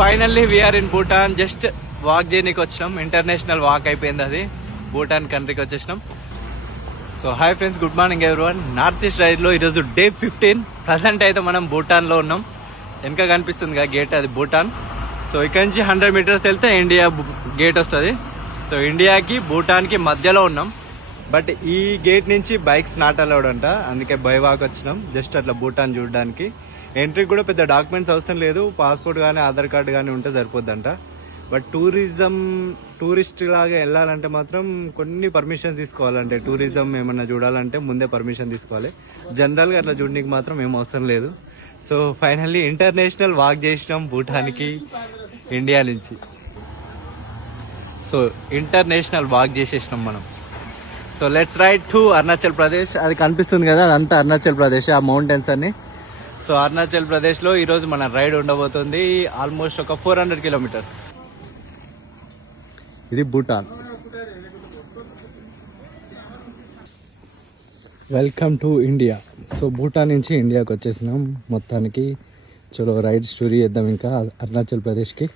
Finally we are in Bhutan. Just walk చేయడానికి వచ్చినాం. International walk అయిపోయింది అది. భూటాన్ కంట్రీకి వచ్చేసినాం. So hi friends, good morning everyone. North east రైడ్లో ఈరోజు డే 15. ప్రజెంట్ అయితే మనం భూటాన్లో ఉన్నాం. వెనక కనిపిస్తుంది కదా గేట్, అది భూటాన్. సో ఇక్కడ నుంచి 100 మీటర్స్ వెళ్తే ఇండియా గేట్ వస్తుంది. సో ఇండియాకి భూటాన్కి మధ్యలో ఉన్నాం. బట్ ఈ గేట్ నుంచి బైక్స్ నాట్ అలౌడ్ అంట, అందుకే బై వాక్ వచ్చినాం. జస్ట్ అట్లా భూటాన్ చూడడానికి. ఎంట్రీకి కూడా పెద్ద డాక్యుమెంట్స్ అవసరం లేదు. పాస్పోర్ట్ కానీ ఆధార్ కార్డు కానీ ఉంటే సరిపోద్దంట. బట్ టూరిస్ట్ లాగా వెళ్ళాలంటే మాత్రం కొన్ని పర్మిషన్స్ తీసుకోవాలంటే, టూరిజం ఏమన్నా చూడాలంటే ముందే పర్మిషన్ తీసుకోవాలి. జనరల్గా అట్లా చూడడానికి మాత్రం ఏం అవసరం లేదు. సో ఫైనల్లీ ఇంటర్నేషనల్ వాక్ చేసినాం భూటాన్కి ఇండియా నుంచి. సో ఇంటర్నేషనల్ వాక్ చేసేసినాం మనం. So let's ride to Arunachal Pradesh. అది కనిపిస్తుంది కదా, అదంతా అరుణాచల్ ప్రదేశ్, ఆ మౌంటైన్స్ అన్ని. సో అరుణాచల్ ప్రదేశ్లో ఈరోజు మన రైడ్ ఉండబోతుంది. ఆల్మోస్ట్ ఒక 400 కిలోమీటర్స్. ఇది Bhutan. Welcome to India. So Bhutan నుంచి ఇండియాకి వచ్చేసినాం మొత్తానికి. చలో రైడ్ స్టోరీ చేద్దాం ఇంకా అరుణాచల్ ప్రదేశ్కి.